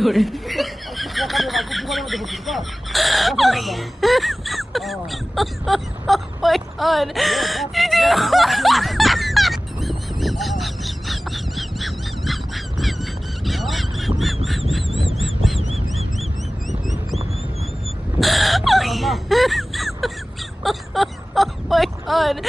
비율을. oh my god. Oh my god.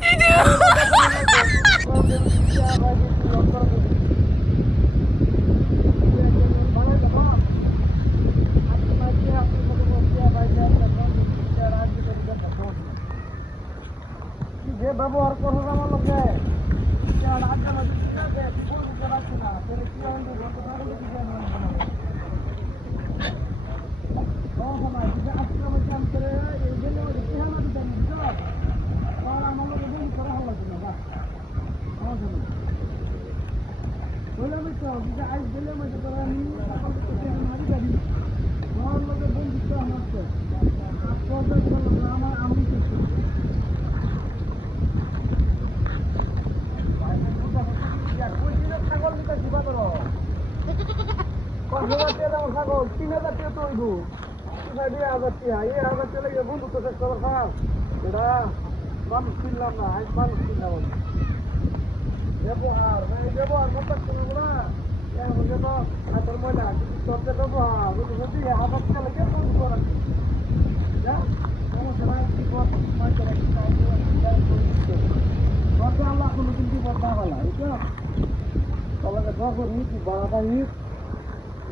Did you? বুঝছ আর আমার লোকে বলি করা হলো না বা আমার জন্য বললাম তো যদি আজ গেলে মধ্যে করে আমি সকাল থেকে মারি গাড়ি আমার লোকে বন্ধুত্ব আমার তো আমার আমি কিছু ছাগল দিতে দিবা তো কত হাজার টাকা দাম ছাগল তিন হাজার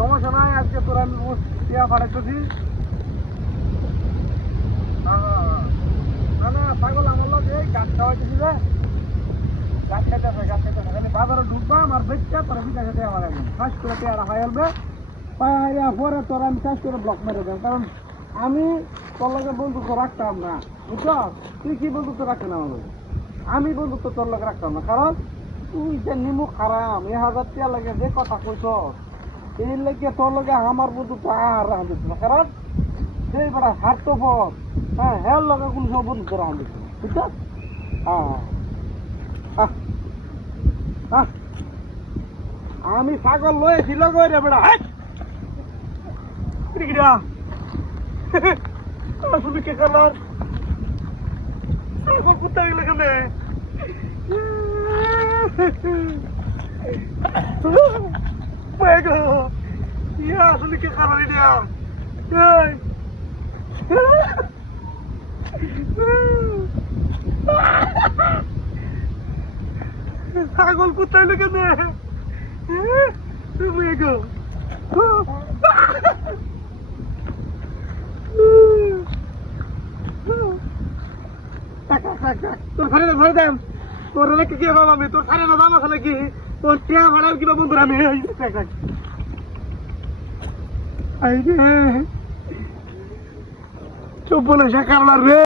সমস্যা নাই, আজকে তোর আমি টিয়া পাঠাইতেছি না না পাগল আমার লোক এই গাছ খাওয়াইতেছি যে। গাছ খাইতেছে গাছ খাইতেছে খালি বাজারে ঢুকবাম আর বেচতে তোরা বিটা খেতে আমার আমি ফার্স্ট করে টিয়ারা খাই আলবে। পাইয়া পরে তোর আমি চাষ করে ব্লক মেরে দেব। কারণ আমি তোর লগে বন্ধুত্ব রাখতাম না। বুঝছ? তুই কি বন্ধুত্ব রাখতে না লগে? আমি বন্ধুত্ব তোর লগে রাখতাম না। কারণ তুই যে নিমু খারাম, এ হাজার টিয়া লাগে যে কথা কইছ এই লেগে তোর লগে আমার বন্ধুত্ব না। কারণ সেই বড় স্বার্থপর হ্যাঁ হ্যাঁ লগে কোনো সব বন্ধুত্ব বুঝছ হ্যাঁ আহ, আহ। আমি ছাগল লয়েছি লগই রে বেড়া কিরা আসলে কে কালার কোথায় গেলে কেনে Pego! ইয়া, আসলে কে এই। ছাগল কোথায় লেগে গো। তোর ঘরে ঘরে দেন তোর কে বাবা আমি তোর সারে না দাম আছে নাকি? তোর টিয়া ভাড়ার কিবা বন্ধুরা আমি এই রে চুপ বলে সে কারণ রে।